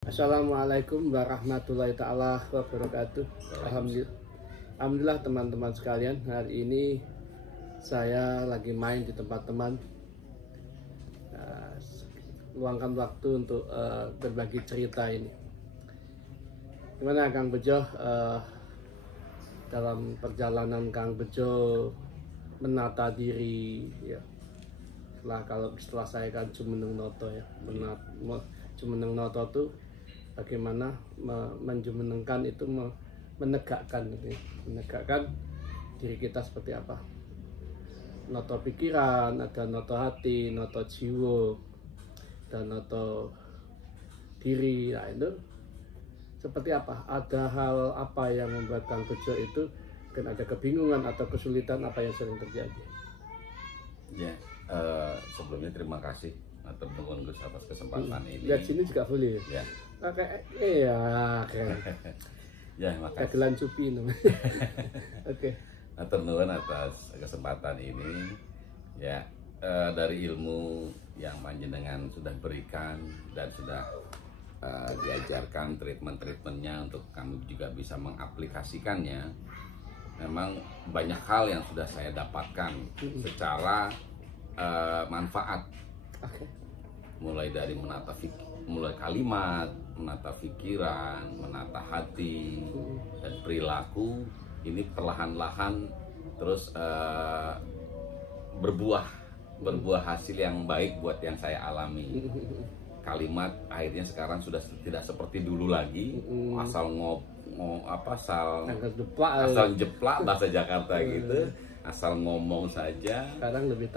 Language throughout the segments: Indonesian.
Assalamualaikum warahmatullahi ta'ala wabarakatuh. Alhamdulillah teman-teman sekalian, hari ini saya lagi main di tempat teman, luangkan waktu untuk berbagi cerita ini. Gimana Kang Bejo, dalam perjalanan Kang Bejo menata diri ya, setelah saya kan Jumeneng Noto ya, Jumeneng Noto tuh bagaimana menjumenengkan itu, menegakkan diri kita seperti apa. Noto pikiran, ada noto hati, noto jiwa, dan noto diri. Nah itu seperti apa? Ada hal apa yang membuat Kang Bejo itu kan ada kebingungan atau kesulitan apa yang sering terjadi? Ya, sebelumnya terima kasih teman-teman Gus atas kesempatan ini. Lihat sini juga boleh. Ya. Oke, iya, keren. Ya, makasih. Kagelan cupi no. Oke. Matur nuwun atas kesempatan ini. Ya, dari ilmu yang panjenengan sudah berikan dan sudah diajarkan treatment-treatmentnya untuk kami juga bisa mengaplikasikannya. Memang banyak hal yang sudah saya dapatkan secara manfaat. Oke. Mulai dari mulai kalimat, menata pikiran, menata hati, dan perilaku ini perlahan-lahan terus berbuah hasil yang baik buat yang saya alami. Kalimat akhirnya sekarang sudah tidak seperti dulu lagi, asal asal jeplak bahasa Jakarta gitu. Asal ngomong saja. Sekarang lebih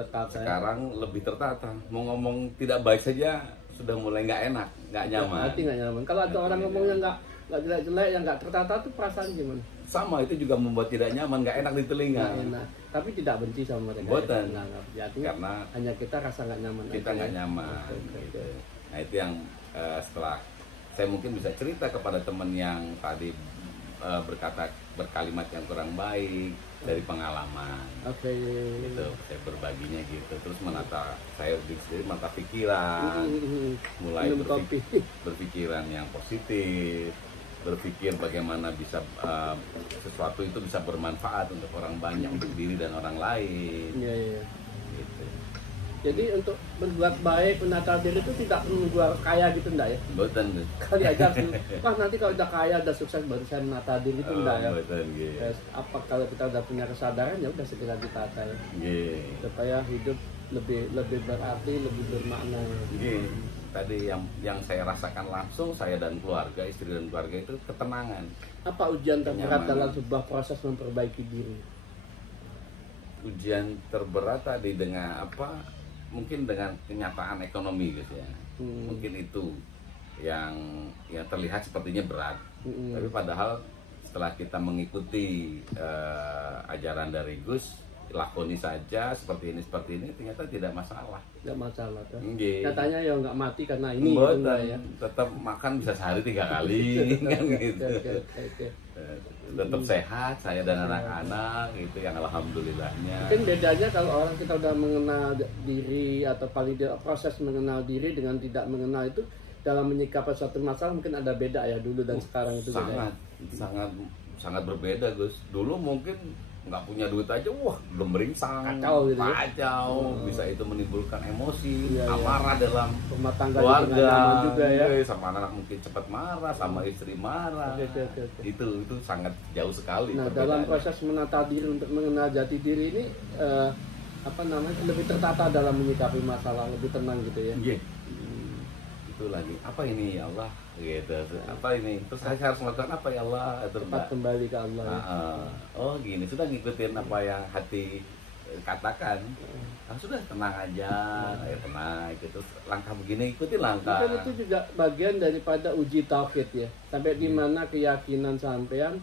tertata. Mau ngomong tidak baik saja sudah mulai nggak enak, nggak nyaman. Hati nggak nyaman. Kalau ada orang ngomongnya nggak jelek-jelek, yang nggak tertata tuh perasaan gimana? Sama, itu juga membuat tidak nyaman, nggak enak di telinga. Nggak enak. Tapi tidak benci sama mereka. Buatan. Ya, Karena hanya kita rasa nggak nyaman. Kita nggak nyaman. Gitu. Nah itu yang setelah saya mungkin bisa cerita kepada teman yang tadi berkalimat yang kurang baik dari pengalaman. Oke. Gitu, saya berbaginya gitu. Terus saya sendiri menata pikiran, mulai berpikiran yang positif, berpikir bagaimana bisa sesuatu itu bisa bermanfaat untuk orang banyak, untuk diri dan orang lain. Iya. Gitu. Jadi untuk berbuat baik, menata diri itu tidak perlu gua kaya gitu enggak ya? Betul. Kali aja wah nanti kalau udah kaya, udah sukses baru saya menata diri itu enggak ya? Betul, gitu. Apa kalau kita udah punya kesadaran ya udah segera ditata ya. Supaya hidup lebih berarti, lebih bermakna. Tadi yang saya rasakan langsung, saya dan keluarga, istri dan keluarga itu ketenangan. Apa ujian terberat dalam sebuah proses memperbaiki diri? Ujian terberat tadi dengan apa? Mungkin dengan kenyataan ekonomi gitu ya. Mungkin itu yang terlihat sepertinya berat. Tapi padahal setelah kita mengikuti ajaran dari Gus, lakoni saja seperti ini ternyata tidak masalah. Tidak masalah kan? Katanya ya nggak mati karena ini ya. Tetap makan bisa sehari 3 kali kan gitu. Tetap sehat saya dan anak-anak itu yang alhamdulillahnya. Mungkin bedanya kalau orang kita udah mengenal diri atau paling proses mengenal diri dengan tidak mengenal itu dalam menyikapi suatu masalah mungkin ada beda ya dulu dan sekarang itu sangat berbeda Gus. Dulu mungkin nggak punya duit aja, wah gemeringsang, kacau gitu ya? Bisa itu menimbulkan emosi, amarah dalam rumah tangga juga ya. Sama anak mungkin cepat marah, sama istri marah. Itu sangat jauh sekali. Nah dalam proses menata diri untuk mengenal jati diri ini lebih tertata dalam menyikapi masalah, lebih tenang gitu ya. Itu lagi apa ini ya Allah gitu, apa ini terus saya harus melakukan apa ya Allah, cepat kembali ke Allah. Oh gini, sudah ngikutin apa yang hati katakan, sudah tenang aja, tenang gitu, langkah begini ikuti langkah. Mungkin itu juga bagian daripada uji tauhid ya, sampai di mana keyakinan sampean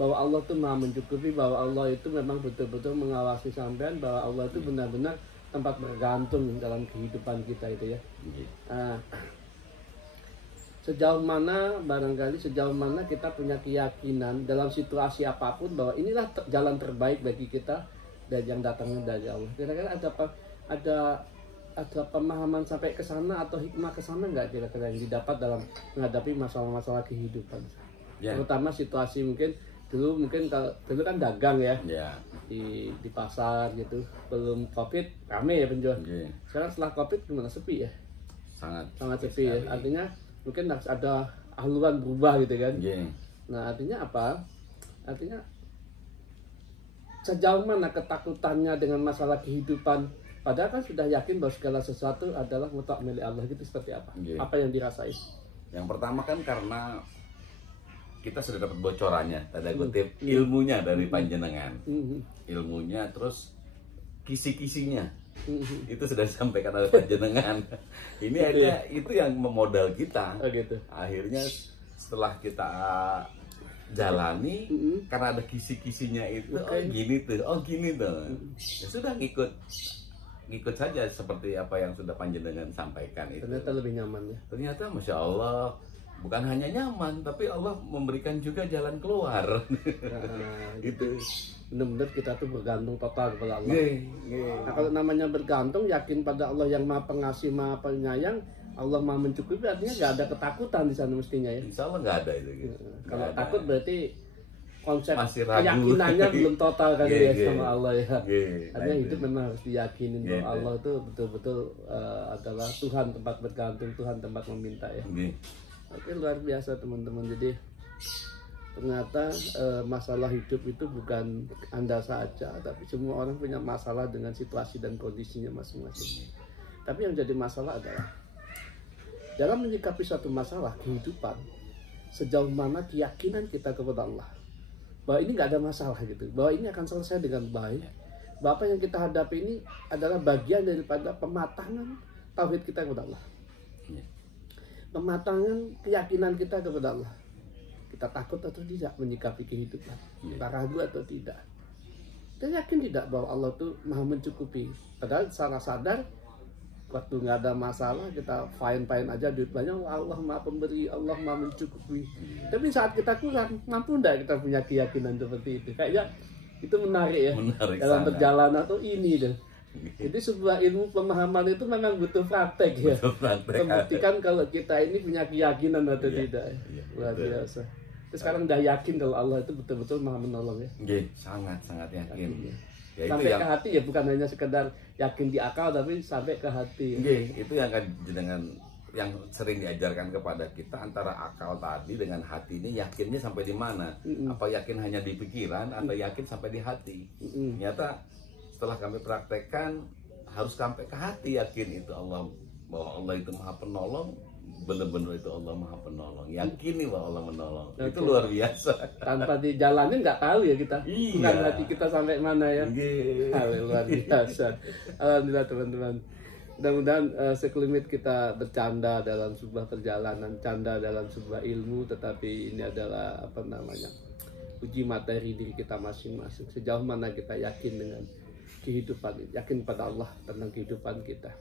bahwa Allah itu maha mencukupi, bahwa Allah itu memang betul-betul mengawasi sampean, bahwa Allah itu benar-benar tempat bergantung dalam kehidupan kita itu ya. Sejauh mana kita punya keyakinan dalam situasi apapun bahwa inilah jalan terbaik bagi kita dan yang datangnya dari Allah. Kira-kira ada ada pemahaman sampai ke sana atau hikmah ke sana nggak kira-kira yang didapat dalam menghadapi masalah-masalah kehidupan? Terutama situasi mungkin dulu kalau dulu kan dagang ya, di pasar gitu, belum COVID rame ya penjual. Sekarang setelah COVID gimana, sepi ya? Sangat sepi ya. Artinya mungkin harus ada haluan berubah gitu kan. Nah artinya apa? Artinya sejauh mana ketakutannya dengan masalah kehidupan, padahal kan sudah yakin bahwa segala sesuatu adalah mutlak milik Allah, gitu, seperti apa? Apa yang dirasain? Yang pertama kan karena kita sudah dapat bocorannya, tanda kutip, ilmunya dari panjenengan, ilmunya, terus kisi-kisinya itu sudah disampaikan oleh panjenengan. Ini akhirnya itu yang memodal kita. Akhirnya setelah kita jalani, karena ada kisi-kisinya itu, oh gini tuh, ya sudah ngikut saja seperti apa yang sudah panjenengan sampaikan itu. Ternyata lebih nyaman ya. Ternyata Masya Allah, bukan hanya nyaman, tapi Allah memberikan juga jalan keluar. Itu benar-benar kita tuh bergantung total kepada Allah. Nah, kalau namanya bergantung, yakin pada Allah yang Maha Pengasih, Maha Penyayang, Allah Maha Mencukupi, artinya nggak ada ketakutan di sana mestinya ya. Insya Allah nggak ada itu. Gitu. Kalau takut berarti konsep keyakinannya belum total kan ya sama Allah ya. Artinya hidup memang harus diyakinin bahwa Allah itu betul-betul adalah Tuhan tempat bergantung, Tuhan tempat meminta ya. Oke, luar biasa teman-teman. Jadi ternyata masalah hidup itu bukan Anda saja, tapi semua orang punya masalah dengan situasi dan kondisinya masing-masing. Tapi yang jadi masalah adalah dalam menyikapi suatu masalah kehidupan, sejauh mana keyakinan kita kepada Allah bahwa ini nggak ada masalah gitu, bahwa ini akan selesai dengan baik, bahwa apa yang kita hadapi ini adalah bagian daripada pematangan tauhid kita kepada Allah, pematangan keyakinan kita kepada Allah. Kita takut atau tidak menyikapi kehidupan, kita ragu atau tidak, kita yakin tidak bahwa Allah itu Maha Mencukupi. Padahal secara sadar waktu nggak ada masalah kita fine-fine aja, duit banyak, Allah Maha Pemberi, Allah Maha Mencukupi. Tapi saat kita kurang, mampu enggak kita punya keyakinan seperti itu? Kayaknya itu menarik ya, dalam perjalanan tuh ini deh. Jadi sebuah ilmu pemahaman itu memang butuh praktek ya. Membuktikan kalau kita ini punya keyakinan atau tidak. Luar biasa. Terus sekarang udah yakin kalau Allah itu betul-betul Maha Menolong ya. Sangat yakin. Ya, sampai ke hati ya, bukan hanya sekedar yakin di akal, tapi sampai ke hati. Itu yang kan dengan yang sering diajarkan kepada kita, antara akal tadi dengan hati ini yakinnya sampai di mana? Apa yakin hanya di pikiran atau yakin sampai di hati? Ternyata setelah kami praktekkan harus sampai ke hati, yakin itu Allah, bahwa Allah itu Maha Penolong, benar-benar itu Allah Maha Penolong, yakini bahwa Allah menolong. Itu luar biasa. Tanpa dijalanin nggak tahu ya kita, bukan hati kita sampai mana ya. Luar biasa. Alhamdulillah teman-teman. Mudah-mudahan sekelumit kita bercanda dalam sebuah perjalanan, canda dalam sebuah ilmu, tetapi ini adalah apa namanya, uji materi diri kita masing-masing. Sejauh mana kita yakin dengan kehidupan, yakin pada Allah tentang kehidupan kita.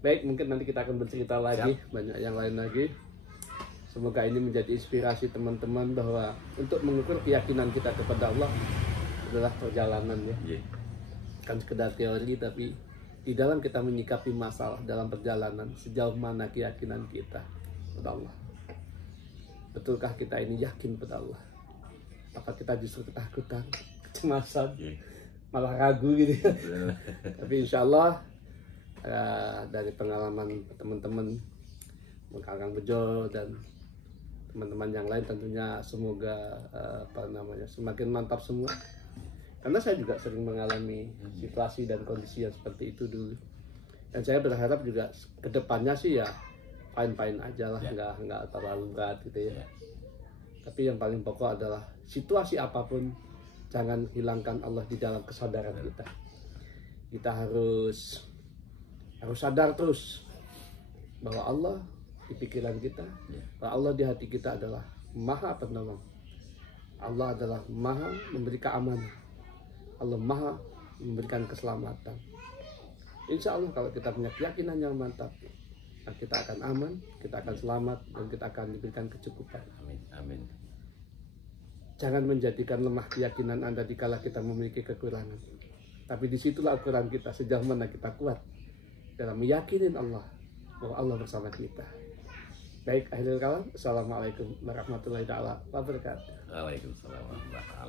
Baik, mungkin nanti kita akan bercerita lagi, banyak yang lain lagi. Semoga ini menjadi inspirasi teman-teman bahwa untuk mengukur keyakinan kita kepada Allah adalah perjalanan ya. Kan sekedar teori, tapi di dalam kita menyikapi masalah dalam perjalanan, sejauh mana keyakinan kita kepada Allah. Betulkah kita ini yakin pada Allah? Apa kita justru ketakutan, kecemasan, malah ragu gitu ya. Tapi insya Allah dari pengalaman teman-teman, Kang Bejo dan teman-teman yang lain, tentunya semoga semakin mantap semua. Karena saya juga sering mengalami situasi dan kondisi yang seperti itu dulu. Dan saya berharap juga kedepannya sih ya fine-fine aja lah, nggak terlalu berat gitu ya. Tapi yang paling pokok adalah situasi apapun, jangan hilangkan Allah di dalam kesadaran kita. Kita harus sadar terus bahwa Allah di pikiran kita, bahwa Allah di hati kita adalah Maha Penolong. Allah adalah Maha memberi keamanan. Allah Maha memberikan keselamatan. Insya Allah kalau kita punya keyakinan yang mantap, kita akan aman, kita akan selamat, dan kita akan diberikan kecukupan. Amin. Jangan menjadikan lemah keyakinan Anda dikala kita memiliki kekurangan. Tapi disitulah ukuran kita, sejauh mana kita kuat dalam meyakini Allah bahwa Allah bersama kita. Baik, akhirul kalam. Assalamualaikum warahmatullahi wabarakatuh. Waalaikumsalam warahmatullahi wabarakatuh.